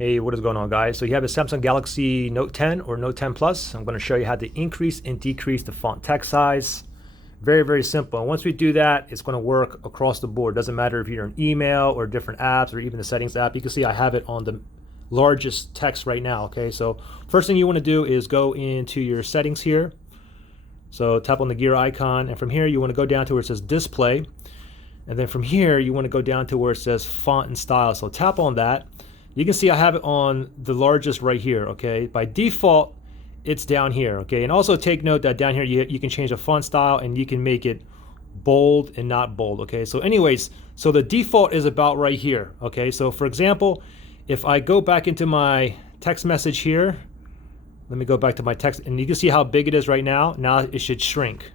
Hey, what is going on, guys? So you have a Samsung Galaxy Note 10 or Note 10 Plus. I'm going to show you how to increase and decrease the font text size. Very, very simple. And once we do that, it's going to work across the board. Doesn't matter if you're in email or different apps or even the settings app. You can see I have it on the largest text right now. Okay, so first thing you want to do is go into your settings here. So tap on the gear icon, and from here you want to go down to where it says display. And then from here you want to go down to where it says font and style. So tap on that. You can see I have it on the largest right here, okay? By default, it's down here, okay? And also take note that down here you can change the font style and you can make it bold and not bold, okay? So anyways, so the default is about right here, okay? So for example, if I go back into my text message here, let me go back to my text, and you can see how big it is right now. Now it should shrink.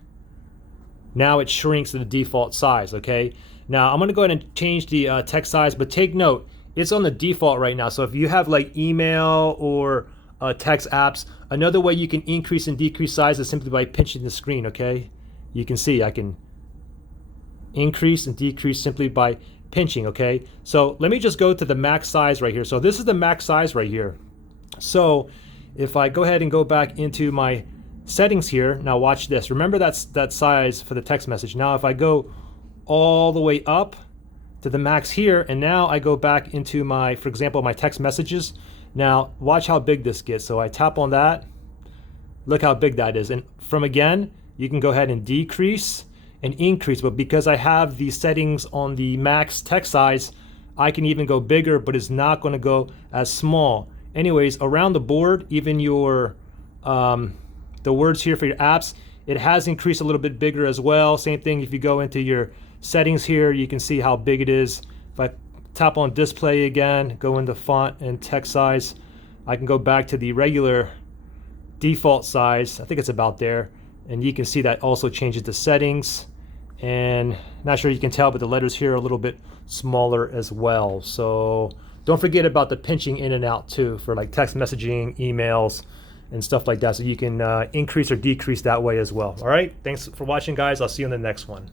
Now it shrinks to the default size, okay? Now I'm gonna go ahead and change the text size, but take note, it's on the default right now. So if you have like email or text apps, another way you can increase and decrease size is simply by pinching the screen, okay? You can see I can increase and decrease simply by pinching, okay? So let me just go to the max size right here. So this is the max size right here. So if I go ahead and go back into my settings here, now watch this. Remember that size for the text message. Now if I go all the way up to the max here, and now I go back into my, for example, my text messages. Now watch how big this gets. So I tap on that, look how big that is. And from again, you can go ahead and decrease and increase, but because I have these settings on the max text size, I can even go bigger, but it's not going to go as small. Anyways, around the board, even your the words here for your apps, it has increased a little bit bigger as well. Same thing if you go into your settings here, you can see how big it is. If I tap on display again, go into font and text size, I can go back to the regular default size. I think it's about there, and you can see that also changes the settings. And not sure you can tell, but the letters here are a little bit smaller as well. So don't forget about the pinching in and out too for like text messaging, emails, and stuff like that. So you can increase or decrease that way as well. All right, thanks for watching, guys. I'll see you in the next one.